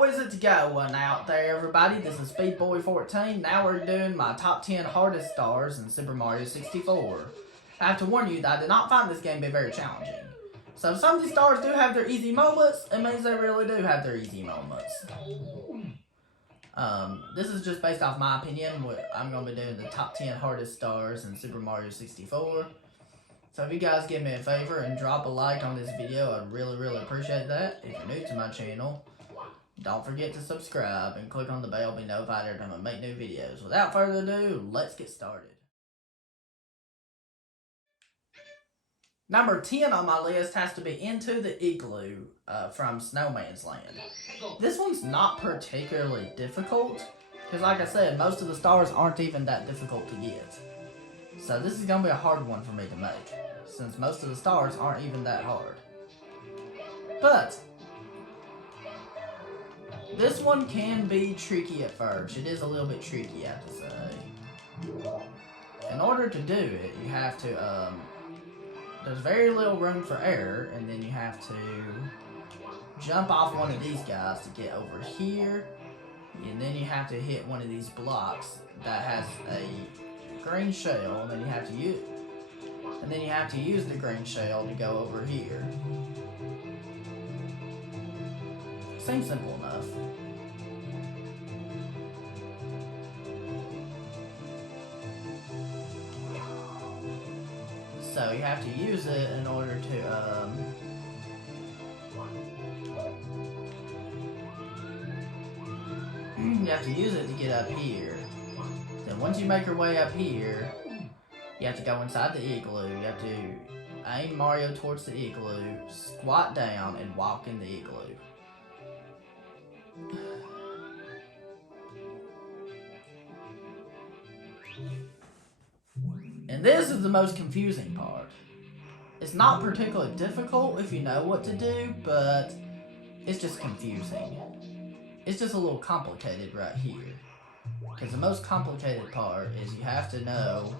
Yo, is it to go one out there, everybody? This is SpeedBoy14. Now we're doing my top 10 hardest stars in Super Mario 64. I have to warn you that I did not find this game to be very challenging. So if some of these stars do have their easy moments, it means they really do have their easy moments. This is just based off my opinion. I'm going to be doing the top 10 hardest stars in Super Mario 64. So if you guys give me a favor and drop a like on this video, I'd really appreciate that. If you're new to my channel, don't forget to subscribe and click on the bell to be notified every time I make new videos. Without further ado, let's get started. Number 10 on my list has to be Into the Igloo from Snowmans Land. This one's not particularly difficult, because like I said, most of the stars aren't even that difficult to get. So this is going to be a hard one for me to make, since most of the stars aren't even that hard. But this one can be tricky at first. It is a little bit tricky, I have to say. In order to do it, you have to, there's very little room for error, and then you have to jump off one of these guys to get over here, and then you have to hit one of these blocks that has a green shell, and then you have to use the green shell to go over here. Seems simple enough. So you have to use it in order to you have to use it to get up here. Then once you make your way up here, you have to go inside the igloo. You have to aim Mario towards the igloo, squat down, and walk in the igloo. And this is the most confusing part. It's not particularly difficult if you know what to do, but it's just confusing. It's just a little complicated right here. Because the most complicated part is you have to know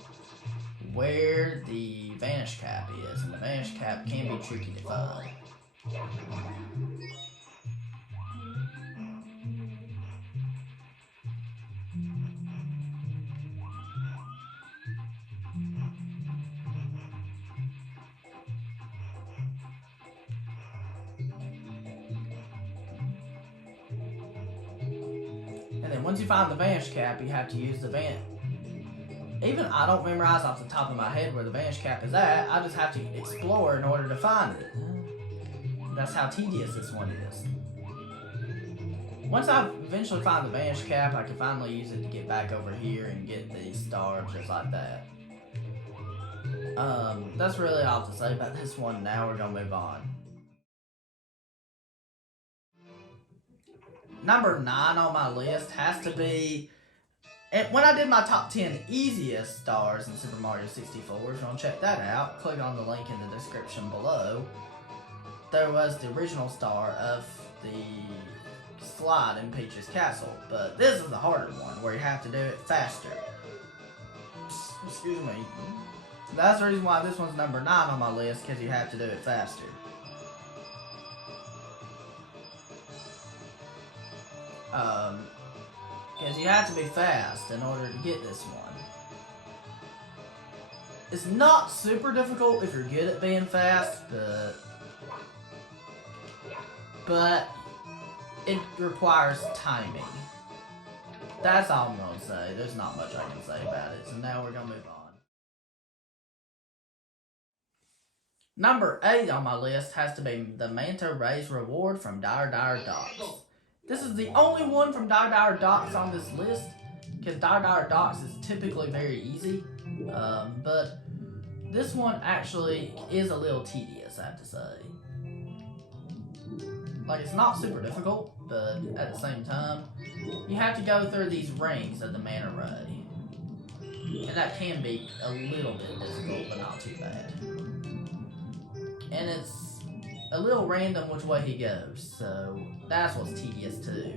where the vanish cap is, and the vanish cap can be tricky to find. And then once you find the vanish cap, you have to use the Even I don't memorize off the top of my head where the vanish cap is at. I just have to explore in order to find it. That's how tedious this one is. Once I eventually find the vanish cap, I can finally use it to get back over here and get these stars just like that. That's really all to say about this one. Now we're gonna move on. Number 9 on my list has to be, and when I did my top 10 easiest stars in Super Mario 64, if you want to check that out, click on the link in the description below. There was the original star of the slide in Peach's Castle, but this is the harder one where you have to do it faster. Excuse me. That's the reason why this one's number 9 on my list, because you have to do it faster. Because you have to be fast in order to get this one. It's not super difficult if you're good at being fast, but it requires timing. That's all I'm going to say. There's not much I can say about it, so now we're going to move on. Number 8 on my list has to be the Manta Ray's Reward from Dire Docks. This is the only one from Dire Docks on this list, because Dire Docks is typically very easy, but this one actually is a little tedious, I have to say. Like, it's not super difficult, but at the same time, you have to go through these rings of the Manta Ray, and that can be a little bit difficult, but not too bad. And it's a little random which way he goes, so that's what's tedious too.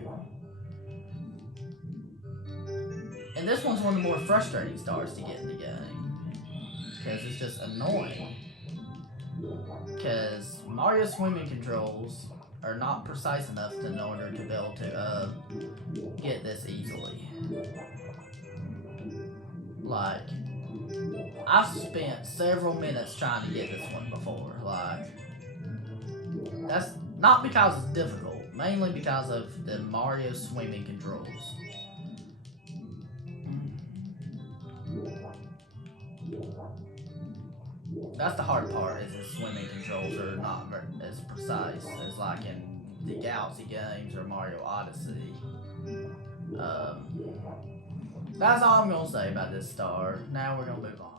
And this one's one of the more frustrating stars to get in the game, because it's just annoying. Because Mario swimming controls or not precise enough in order to be able to get this easily. Like, I've spent several minutes trying to get this one before. Like, that's not because it's difficult, mainly because of the Mario swimming controls. That's the hard part, is the swimming controls are not as precise as like in the Galaxy games or Mario Odyssey. That's all I'm gonna say about this star. Now we're gonna move on.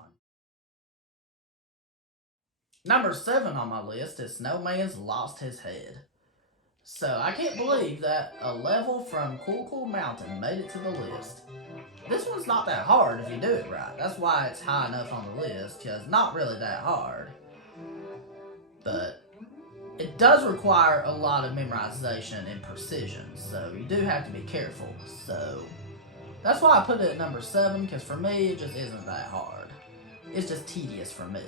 Number 7 on my list is Snowman's Lost His Head. So I can't believe that a level from Cool Cool Mountain made it to the list. This one's not that hard if you do it right. That's why it's high enough on the list, because it's not really that hard. But it does require a lot of memorization and precision, so you do have to be careful. So that's why I put it at number 7, because for me it just isn't that hard. It's just tedious for me.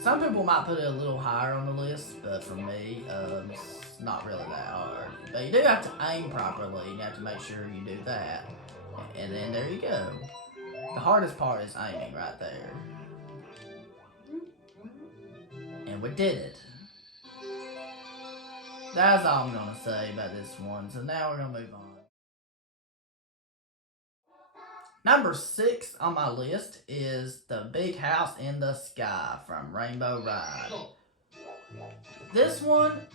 Some people might put it a little higher on the list, but for me, it's not really that hard. But you do have to aim properly, and you have to make sure you do that. And then there you go. The hardest part is aiming right there. And we did it. That's all I'm gonna say about this one, so now we're gonna move on. Number 6 on my list is The Big House in the Sky from Rainbow Ride. This one,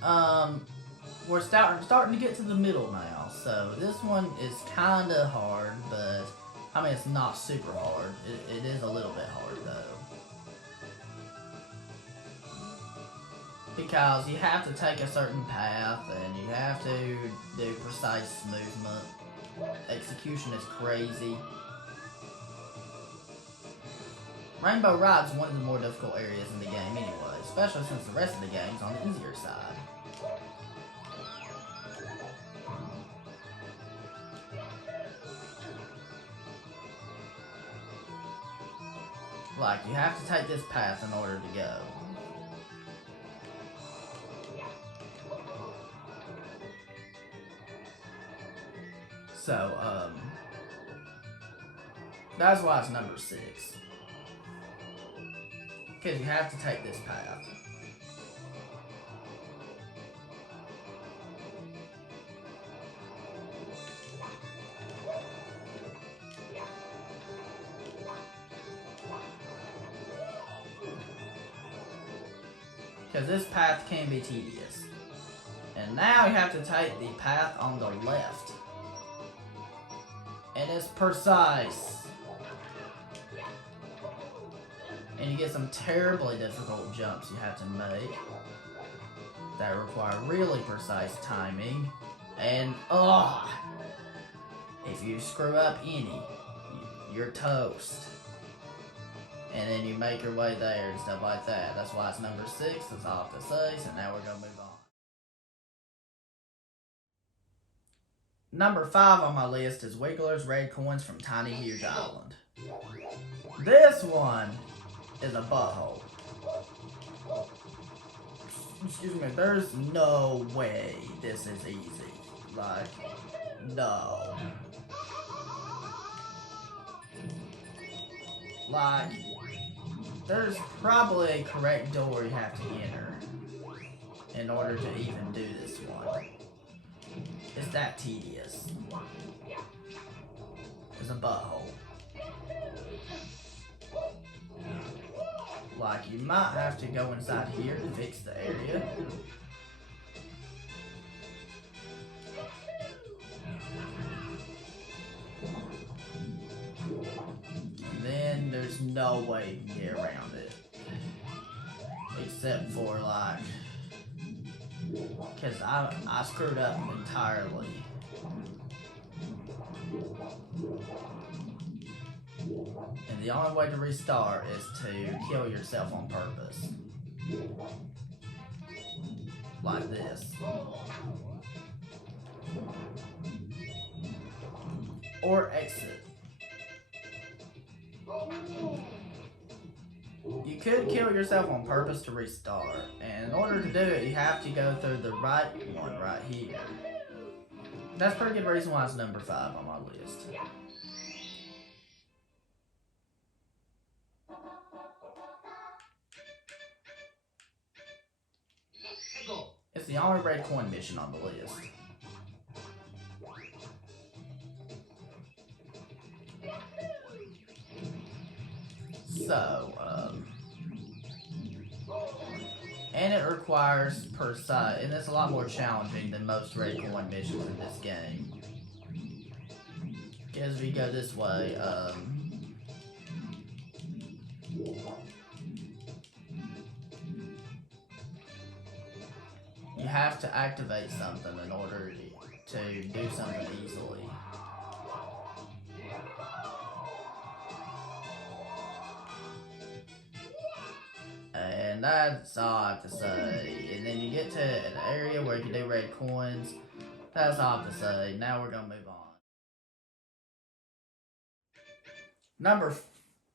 we're starting to get to the middle now, so this one is kind of hard, but I mean it's not super hard. It is a little bit hard though, because you have to take a certain path and you have to do precise movement. Execution is crazy. Rainbow Ride's one of the more difficult areas in the game anyway, especially since the rest of the game's on the easier side. Like, you have to take this path in order to go. So, that's why it's number 6. Because you have to take this path. Because this path can be tedious. And now you have to take the path on the left. And it's precise. And you get some terribly difficult jumps you have to make that require really precise timing. And, if you screw up any, you're toast. And then you make your way there and stuff like that. That's why it's number 6, that's all I have to say, so now we're going to move on. Number 5 on my list is Wiggler's Red Coins from Tiny Huge Island. This one is a butthole. Excuse me, there's no way this is easy. Like, no. Like, there's probably a correct door you have to enter in order to even do this one. It's that tedious. It's a butthole. Like, you might have to go inside here to fix the area. And then there's no way you can get around it. Except for, like, because I screwed up entirely. And the only way to restart is to kill yourself on purpose. Like this. Or exit. You could kill yourself on purpose to restart. And in order to do it, you have to go through the right one right here. That's a pretty good reason why it's number 5 on my list. It's the only red coin mission on the list. So, and it requires per side, and it's a lot more challenging than most red coin missions in this game. Because if you go this way, you have to activate something in order to do something easily. And that's all I have to say. And then you get to an area where you can do red coins. That's all I have to say. Now we're gonna move on. Number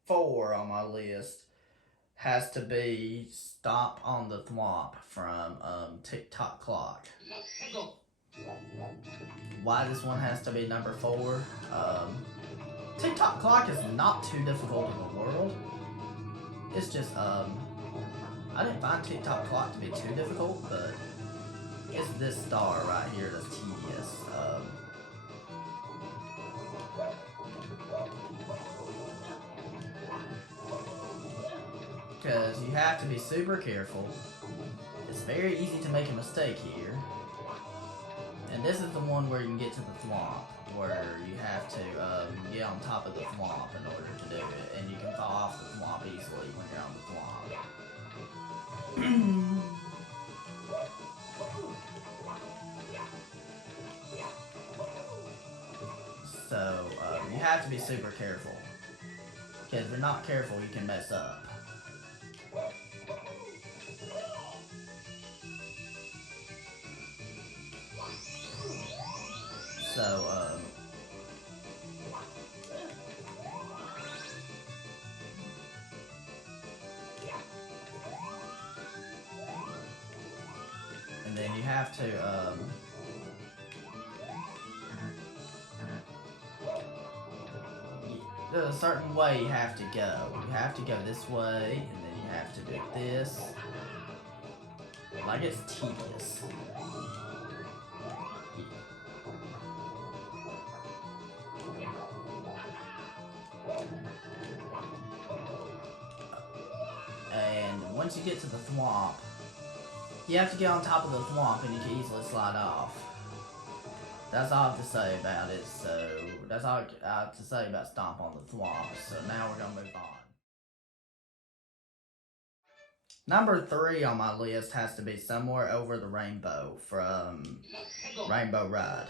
4 on my list has to be Stomp on the Thwomp from Tock. Why this one has to be number 4? Tock is not too difficult in the world. It's just I didn't find Tock to be too difficult, but it's this star right here that's tedious. Because you have to be super careful. It's very easy to make a mistake here. And this is the one where you can get to the Thwomp, where you have to get on top of the Thwomp in order to do it. And you can fall off the Thwomp easily when you're on the Thwomp. So, you have to be super careful. Because if you're not careful, you can mess up. So, and then you have to, there's a certain way you have to go. You have to go this way, and then you have to do this. Like, it's tedious. And once you get to the Thwomp, you have to get on top of the Thwomp and you can easily slide off. That's all I have to say about it, so that's all I have to say about Stomp on the Thwomp. So now we're gonna move on. Number 3 on my list has to be Somewhere Over the Rainbow from Rainbow Ride.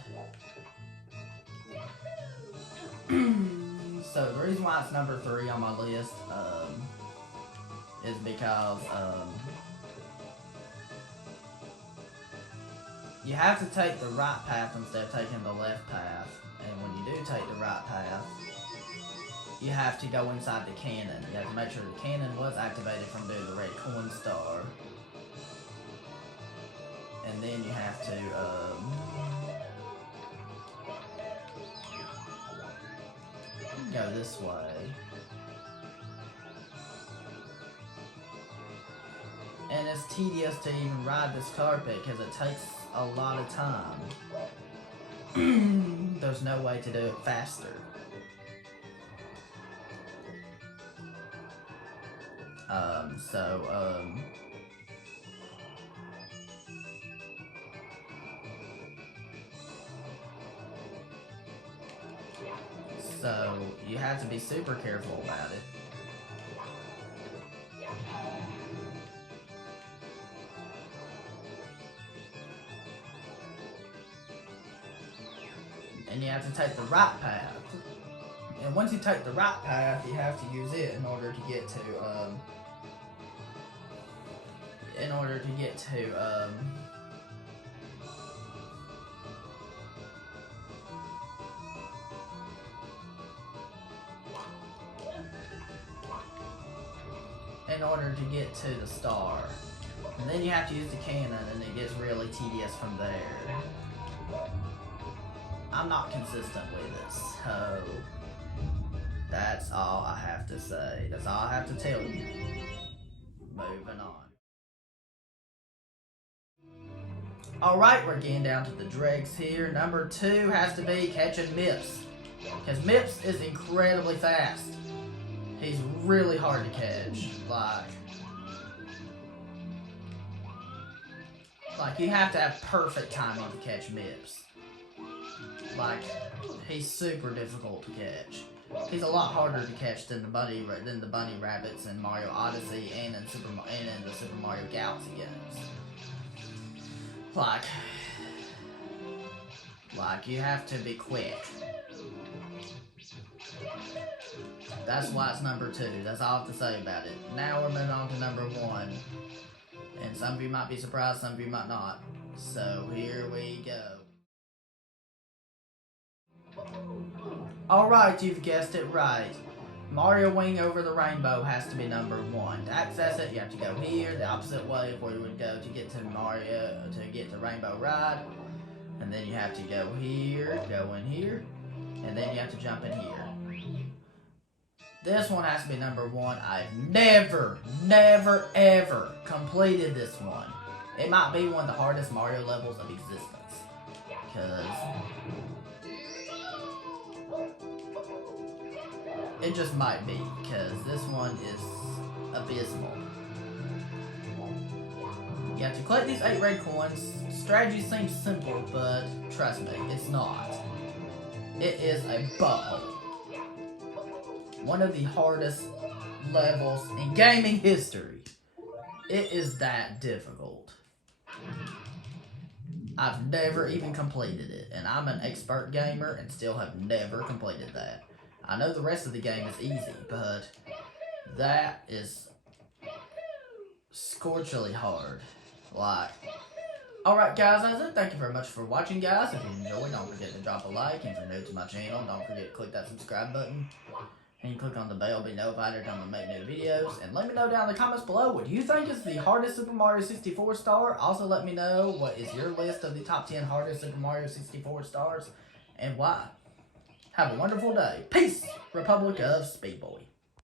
So the reason why it's number 3 on my list is because you have to take the right path instead of taking the left path. And when you do take the right path, you have to go inside the cannon. You have to make sure the cannon was activated from doing the red coin star. And then you have to go this way. And it's tedious to even ride this carpet because it takes a lot of time. There's no way to do it faster. So you have to be super careful about it. And you have to take the right path. And once you take the right path, you have to use it in order to get to, in order to get to the star. And then you have to use the cannon, and it gets really tedious from there. I'm not consistent with it, so that's all I have to say. That's all I have to tell you. Moving on. Alright, we're getting down to the dregs here. Number 2 has to be catching Mips. Because Mips is incredibly fast. He's really hard to catch. Like you have to have perfect timing to catch Mips. Like, he's super difficult to catch. He's a lot harder to catch than the bunny rabbits in Mario Odyssey and in the Super Mario Galaxy games. Like you have to be quick. That's why it's number 2. That's all I have to say about it. Now we're moving on to number 1. And some of you might be surprised, some of you might not. So here we go. Alright, you've guessed it right. Mario Wing Over the Rainbow has to be number 1. To access it, you have to go here, the opposite way of where you would go to get to Rainbow Ride. And then you have to go here, go in here, and then you have to jump in here. This one has to be number 1. I've never, ever completed this one. It might be one of the hardest Mario levels of existence. Because it just might be, because this one is abysmal. You have to collect these 8 red coins. Strategy seems simple, but trust me, it's not. It is a butthole. One of the hardest levels in gaming history. It is that difficult. I've never even completed it, and I'm an expert gamer and still have never completed that. I know the rest of the game is easy, but that is scorchingly hard. Alright guys, that's it. Thank you very much for watching, guys. If you enjoyed, don't forget to drop a like. And if you're new to my channel, don't forget to click that subscribe button. And you click on the bell to be notified every time I make new videos. And let me know down in the comments below, what do you think is the hardest Super Mario 64 star? Also let me know what is your list of the top 10 hardest Super Mario 64 stars and why. Have a wonderful day. Peace, Republic of Speedboy.